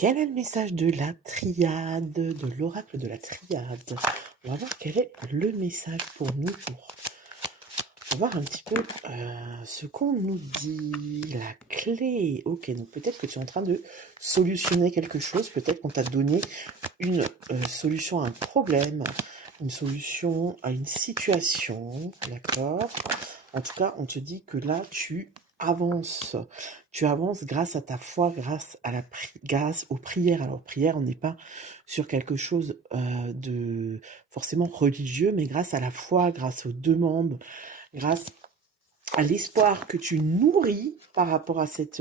Quel est le message de la triade, de l'oracle de la triade? On va voir quel est le message pour nous pour voir un petit peu ce qu'on nous dit. La clé. Ok, donc peut-être que tu es en train de solutionner quelque chose. Peut-être qu'on t'a donné une solution à un problème, une solution à une situation. D'accord? En tout cas, on te dit que là, tu avances. Tu avances grâce à ta foi, grâce aux prières. Alors, prière, on n'est pas sur quelque chose de forcément religieux, mais grâce à la foi, grâce aux demandes, grâce à l'espoir que tu nourris par rapport à cette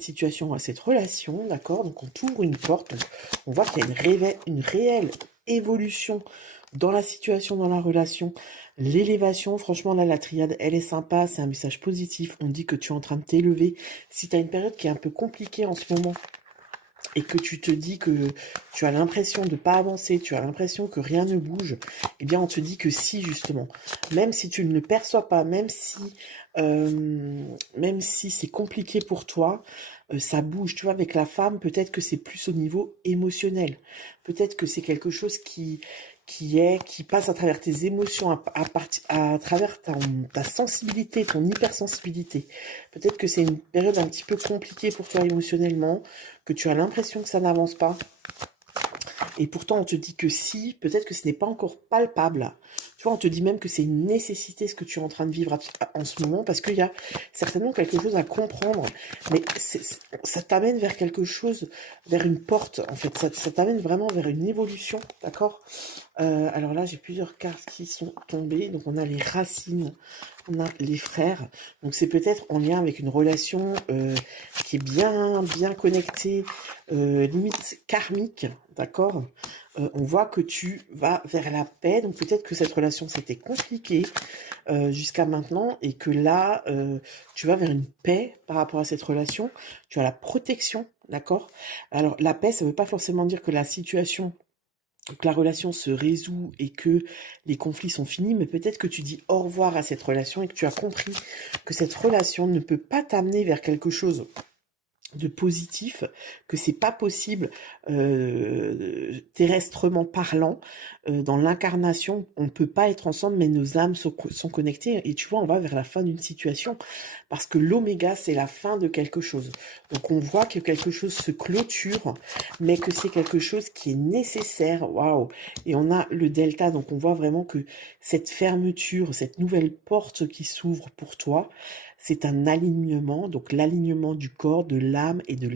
situation, à cette relation, d'accord? Donc on t'ouvre une porte, on voit qu'il y a une réelle évolution dans la situation, dans la relation, l'élévation, franchement là la triade, elle est sympa, c'est un message positif, on dit que tu es en train de t'élever. Si tu as une période qui est un peu compliquée en ce moment, et que tu te dis que tu as l'impression de pas avancer, tu as l'impression que rien ne bouge, eh bien on te dit que si justement, même si tu ne le perçois pas, même si c'est compliqué pour toi, ça bouge. Tu vois, avec la femme, peut-être que c'est plus au niveau émotionnel. Peut-être que c'est quelque chose qui passe à travers tes émotions, à travers ta sensibilité, ton hypersensibilité. Peut-être que c'est une période un petit peu compliquée pour toi émotionnellement, que tu as l'impression que ça n'avance pas. Et pourtant, on te dit que si, peut-être que ce n'est pas encore palpable. Tu vois, on te dit même que c'est une nécessité ce que tu es en train de vivre en ce moment, parce qu'il y a certainement quelque chose à comprendre. Mais ça t'amène vers quelque chose, vers une porte, en fait. Ça t'amène vraiment vers une évolution, d'accord? Alors là, j'ai plusieurs cartes qui sont tombées. Donc, on a les racines, on a les frères. Donc, c'est peut-être en lien avec une relation qui est bien connectée, limite karmique, d'accord? On voit que tu vas vers la paix. Donc, peut-être que cette relation, c'était compliqué jusqu'à maintenant et que là, tu vas vers une paix par rapport à cette relation. Tu as la protection, d'accord? Alors, la paix, ça ne veut pas forcément dire que la situation que la relation se résout et que les conflits sont finis, mais peut-être que tu dis au revoir à cette relation et que tu as compris que cette relation ne peut pas t'amener vers quelque chose de positif, que c'est pas possible terrestrement parlant, dans l'incarnation, on ne peut pas être ensemble, mais nos âmes sont connectées. Et tu vois, on va vers la fin d'une situation, parce que l'oméga, c'est la fin de quelque chose. Donc on voit que quelque chose se clôture, mais que c'est quelque chose qui est nécessaire. Waouh! Et on a le delta, donc on voit vraiment que cette fermeture, cette nouvelle porte qui s'ouvre pour toi, c'est un alignement, donc l'alignement du corps, de l'âme et de